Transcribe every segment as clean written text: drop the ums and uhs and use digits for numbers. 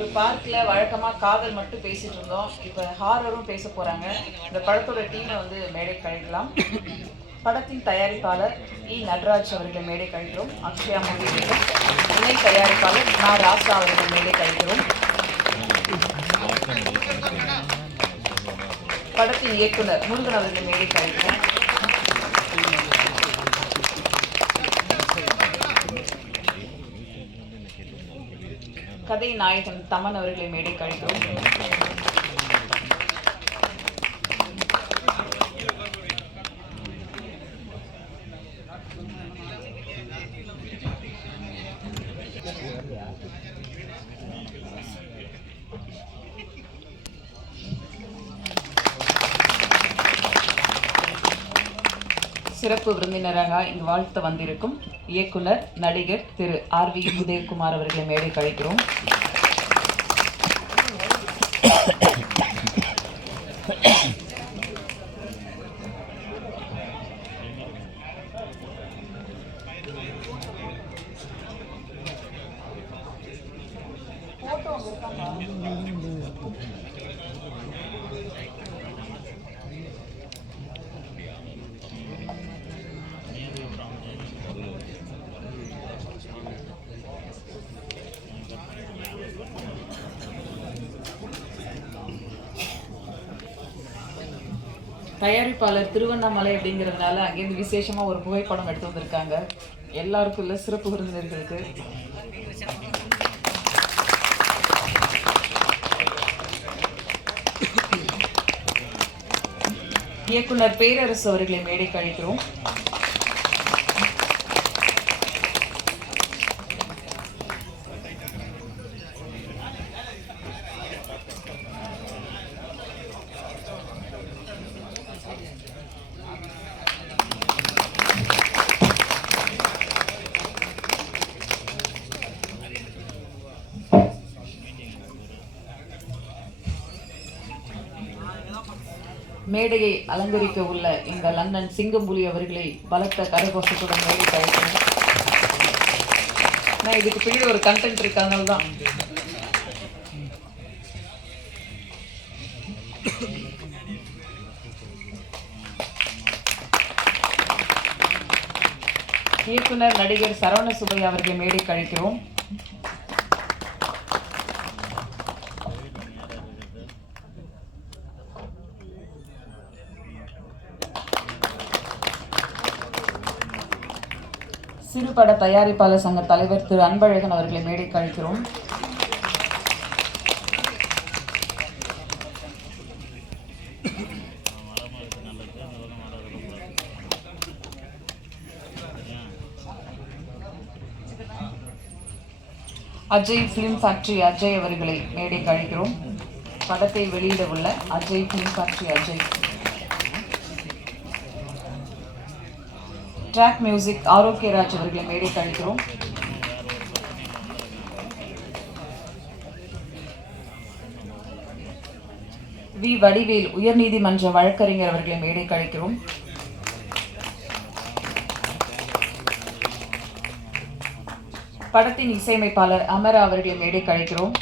ஒரு பார்க்கில் வழக்கமாக காதல் மட்டும் பேசிகிட்டு இருந்தோம். இப்போ ஹாரரும் பேச போகிறாங்க. இந்த படத்தோட டீமை வந்து மேடை கழிக்கலாம். படத்தின் தயாரிப்பாளர் நடராஜ் அவர்கள் மேடை கழிக்கிறோம். அக்ஷயா மொழி துணை தயாரிப்பாளர் ராசா அவர்கள் மேடை கழிக்கிறோம். படத்தின் இயக்குனர் முருகன் அவர்கள் மேடை கழிக்கிறோம். கதை நாயகன் தமன் அவர்களை மேடை கழிக்கிறோம். சிறப்பு விருந்தினராக இங்கு வாழ்த்து வந்திருக்கும் இயக்குனர் நடிகர் திரு ஆர்.வி. உதயகுமார் அவர்களை மேடை கழிக்கிறோம். தயாரிப்பாளர் திருவண்ணாமலை அப்படிங்கிறதுனால அங்கேருந்து விசேஷமா ஒரு புகைப்படம் எடுத்து வந்திருக்காங்க. எல்லாருக்கும் இல்ல, சிறப்பு விருந்தினர்களுக்கு. இயக்குனர் பேரரசு அவர்களை மேடை கழிக்கிறோம். மேடையை அலங்கரிக்க உள்ள இந்த லண்டன் சிங்கம்புலி அவர்களை பலத்த கரகோஷத்துடன் மேடை கழிக்கிறேன். நான் இதுக்கு பின்னாடி ஒரு கண்டென்ட் இருக்காங்க தான். இயக்குனர் நடிகர் சரவண சுப்பையா அவர்களை மேடை கழிக்கிறோம். சிறுபட தயாரிப்பாளர் சங்க தலைவர் திரு அன்பழகன் அவர்களை மேடை கழிக்கிறோம். அஜய் பிலிம் ஃபேக்டரி அஜய் அவர்களை மேடை கழிக்கிறோம். படத்தை வெளியிட உள்ள Ajay film factory Ajay. Track music Arokiyaraj அவர்களை மேடை கழிக்கிறோம். வி வடிவேல் உயர்நீதிமன்ற வழக்கறிஞர் அவர்களை மேடை கழிக்கிறோம். படத்தின் இசையமைப்பாளர் அமரா அவர்களை மேடை கழிக்கிறோம்.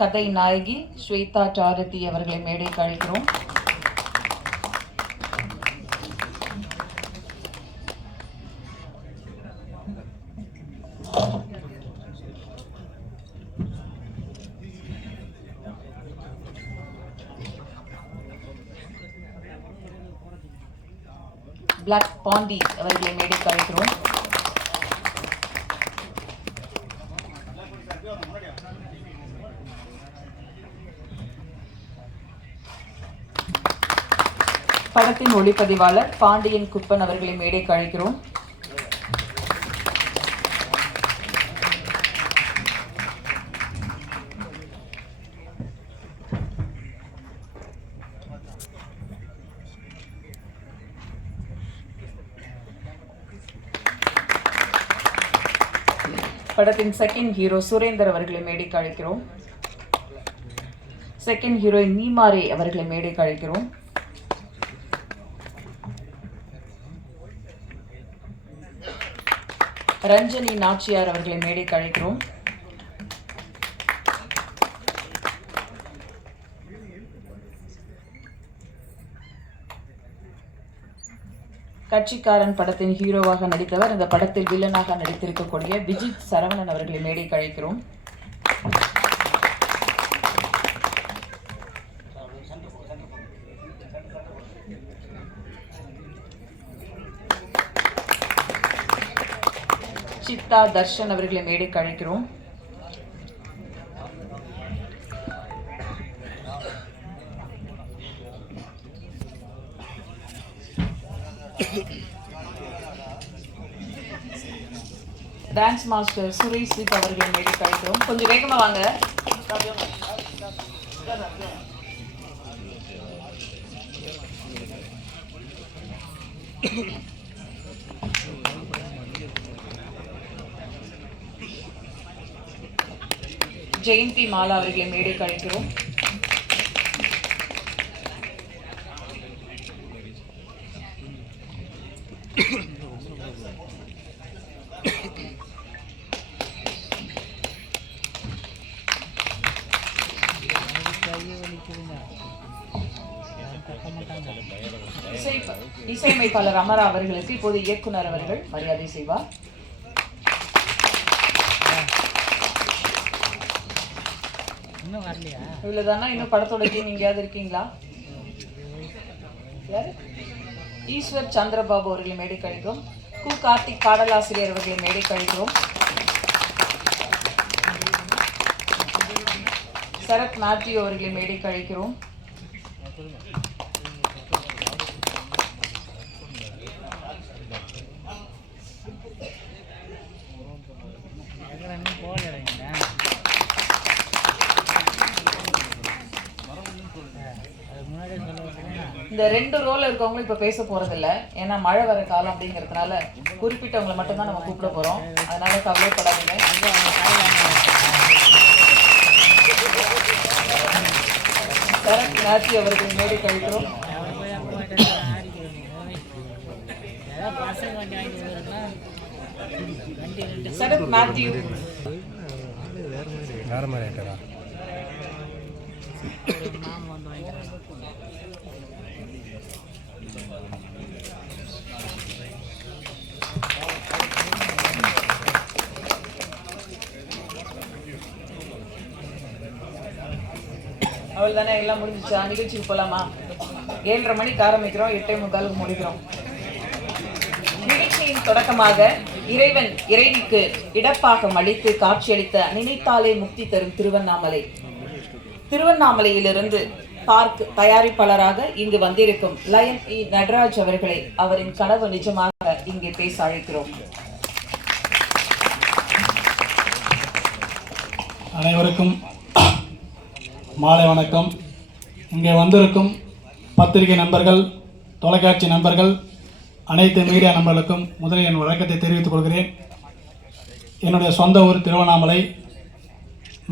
கதை நாயகி ஸ்வேதா சாரதி அவர்களை மேடை கழிக்கிறோம். பிளாக் பாண்டி அவர்களை மேடை கழிக்கிறோம். படத்தின் ஒளிப்பதிவாளர் பாண்டியன் குப்பன் அவர்களை மேடை கழிக்கிறோம். படத்தின் செகண்ட் ஹீரோ சுரேந்தர் அவர்களை மேடைக்கு அழைக்கிறோம். செகண்ட் ஹீரோயின் நீமாரே அவர்களை மேடைக்கு அழைக்கிறோம். ரஞ்சனி நாச்சியார் அவர்களை மேடைக்கு அழைக்கிறோம். கட்சிக்காரன் படத்தின் ஹீரோவாக நடித்தவர், இந்த படத்தில் வில்லனாக நடித்திருக்கக்கூடிய விஜித் சரவணன் அவர்களை மேடைக்கு அழைக்கிறோம். சித்தா தர்ஷன் அவர்களை மேடைக்கு அழைக்கிறோம். டான்ஸ் மாஸ்டர் சுரேஷ் சீப் அவர்களை மேடைக்கு அழைக்கிறோம். கொஞ்சம் வேகமா வாங்க. ஜெயந்தி மாலா அவர்களை மேடைக்கு அழைக்கிறோம். இசையமைப்பாளர் அமரா அவர்களுக்கு இப்போது இயக்குனர் அவர்கள் மரியாதை செய்வார். இவ்வளவுதானா? இன்னும் படத்தோட டீம் எங்கேயாவது இருக்கீங்களா? ஈஸ்வர் சந்திரபாபு அவர்களை மேடைக்கு அழைக்கிறோம். கு கார்த்திக் பாடலாசிரியர் அவர்களை மேடைக்கு அழைக்கிறோம். சரத் மேத்யூ அவர்களை மேடைக்கு அழைக்கிறோம். இந்த 2 ரோல இருக்கவங்களும் இப்ப பேச போறதில்ல, ஏன்னா மழை வர காலம் அப்படிங்கிறதுனால குறிப்பிட்டவங்களை மட்டும்தான் நம்ம கூப்பிட போறோம். அதனால கவலைப்படாதீங்க. சரத் மேத்யூ அவர்கள் மேடைக்கு அழைக்கிறோம். சரத் மேத்யூ அவள் தானே எல்லாம் முடிஞ்சிச்சா? நிகழ்ச்சிக்கு போலாமா? 7:30 மணிக்கு ஆரம்பிக்கிறோம், 8:45 முடிக்கிறோம். நிகழ்ச்சியின் தொடக்கமாக இறைவன் இறைவிக்கு இடப்பாகம் அளித்து காட்சியளித்த நினைத்தாலே முக்தி தரும் திருவண்ணாமலை. திருவண்ணாமலையிலிருந்து பார்க் தயாரிப்பாளராக இங்கு வந்திருக்கும் லயன் இ நடராஜ் அவர்களை அவரின் கனவு நிஜமாக இங்கே பேச அழைக்கிறோம். அனைவருக்கும் மாலை வணக்கம். இங்கே வந்திருக்கும் பத்திரிகை நண்பர்கள், தொலைக்காட்சி நண்பர்கள், அனைத்து மீடியா நண்பர்களுக்கும் முதலில் என் வணக்கத்தை தெரிவித்துக் கொள்கிறேன். என்னுடைய சொந்த ஊர் திருவண்ணாமலை.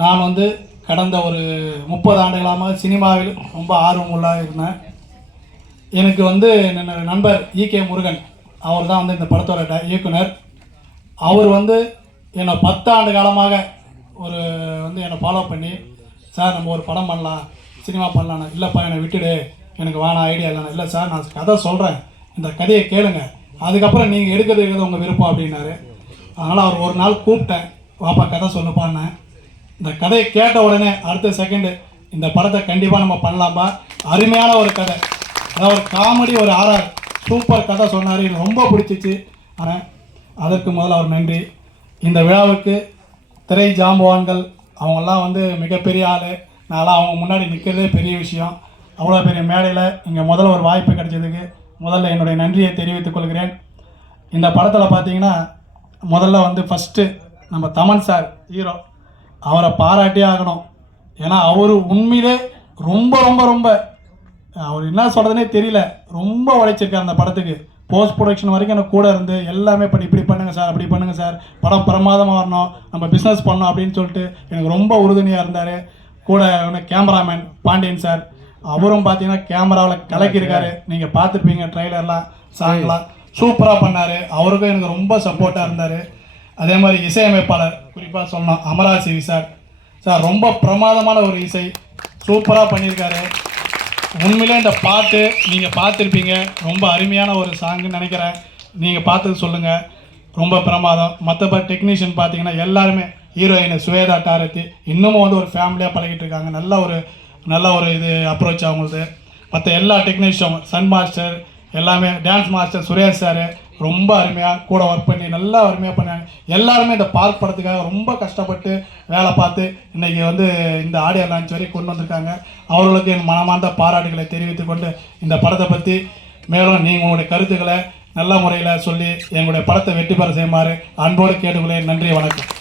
நான் கடந்த ஒரு 30 ஆண்டுகளாக சினிமாவில் ரொம்ப ஆர்வம் உள்ளாக இருந்தேன். எனக்கு என்னோட நண்பர் ஈகே முருகன் அவர் தான் இந்த படத்தோட இயக்குனர். அவர் என்னை 10 ஆண்டு காலமாக ஒரு என்னை ஃபாலோ பண்ணி, சார் நம்ம ஒரு படம் பண்ணலாம், சினிமா பண்ணலான்னு. இல்லைப்பா என்னை விட்டுடு, எனக்கு வேணாம், ஐடியா இல்லைண்ணா. இல்லை சார் நான் கதை சொல்கிறேன், இந்த கதையை கேளுங்க, அதுக்கப்புறம் நீங்கள் எடுக்கிறது உங்கள் விருப்பம் அப்படின்னாரு. அதனால் அவர் ஒரு நாள் கூப்பிட்டேன், வாப்பா கதை சொல்லுப்பான்னேன். இந்த கதையை கேட்ட உடனே அடுத்த செகண்டு இந்த படத்தை கண்டிப்பாக நம்ம பண்ணலாம்ப்பா, அருமையான ஒரு கதை, அதாவது ஒரு காமெடி, ஒரு ஆர்ஆர் சூப்பர் கதை சொன்னார். எனக்கு ரொம்ப பிடிச்சிச்சு. ஆனால் அதற்கு முதல்ல அவர் நன்றி. இந்த விழாவுக்கு திரை ஜாம்பவான்கள் அவங்கெல்லாம் மிகப்பெரிய ஆள். நான்லாம் அவங்க முன்னாடி நிற்கிறதே பெரிய விஷயம். அவ்வளோ பெரிய மேடையில் இங்கே முதல்ல ஒரு வாய்ப்பு கிடைச்சதுக்கு முதல்ல என்னுடைய நன்றியை தெரிவித்துக் கொள்கிறேன். இந்த படத்தில் பார்த்தீங்கன்னா முதல்ல ஃபஸ்ட்டு நம்ம தமன் சார் ஹீரோ, அவரை பாராட்டியே ஆகணும். ஏன்னா அவர் உண்மையிலே ரொம்ப ரொம்ப ரொம்ப அவர் என்ன சொல்கிறதுனே தெரியல. ரொம்ப உழைச்சிருக்கார் அந்த படத்துக்கு. போஸ்ட் ப்ரொடக்ஷன் வரைக்கும் எனக்கு கூட இருந்து எல்லாமே பண்ணி இப்படி பண்ணுங்கள் சார், அப்படி பண்ணுங்கள் சார், படம் பிரமாதமாக வரணும், நம்ம பிஸ்னஸ் பண்ணோம் அப்படின்னு சொல்லிட்டு எனக்கு ரொம்ப உறுதுணையாக இருந்தார். கூட கேமராமேன் பாண்டியன் சார், அவரும் பார்த்தீங்கன்னா கேமராவில் கலக்கியிருக்காரு. நீங்கள் பார்த்துருப்பீங்க ட்ரெய்லர்லாம், சாங்லாம் சூப்பராக பண்ணார். அவருக்கும் எனக்கு ரொம்ப சப்போர்ட்டாக இருந்தார். அதே மாதிரி இசையமைப்பாளர் குறிப்பாக சொல்லணும் அமராசிவி சார். சார் ரொம்ப பிரமாதமான ஒரு இசை சூப்பராக பண்ணியிருக்காரு. உண்மையிலே இந்த பாட்டு நீங்கள் பார்த்துருப்பீங்க, ரொம்ப அருமையான ஒரு சாங்குன்னு நினைக்கிறேன். நீங்கள் பார்த்து சொல்லுங்கள், ரொம்ப பிரமாதம். மற்றபடி டெக்னீஷியன் பார்த்தீங்கன்னா எல்லாருமே, ஹீரோயின் சுவேதா டாரத்தி இன்னமும் வந்து ஒரு ஃபேமிலியாக பழகிட்டு இருக்காங்க. நல்ல ஒரு இது அப்ரோச் அவங்களுக்கு. மற்ற எல்லா டெக்னீஷியனும் சன் மாஸ்டர் எல்லாமே, டான்ஸ் மாஸ்டர் சுரேஷ் சார் ரொம்ப அருமையாக கூட ஒர்க் பண்ணி நல்லா அருமையாக பண்ணாங்க. எல்லாருமே இந்த பார்க் படத்துக்காக ரொம்ப கஷ்டப்பட்டு வேலை பார்த்து இன்றைக்கி வந்து இந்த ஆடியோ லான்ச் வரைக்கும் கொண்டு வந்திருக்காங்க. அவர்களுக்கு என் மனமார்ந்த பாராட்டுகளை தெரிவித்துக் கொண்டு இந்த படத்தை பற்றி மேலும் நீங்கள் உங்களுடைய கருத்துக்களை நல்ல முறையில் சொல்லி எங்களுடைய படத்தை வெற்றி பெற செய்யுமாறு அன்போடு கேட்டுக்கொள்கிறேன். நன்றி, வணக்கம்.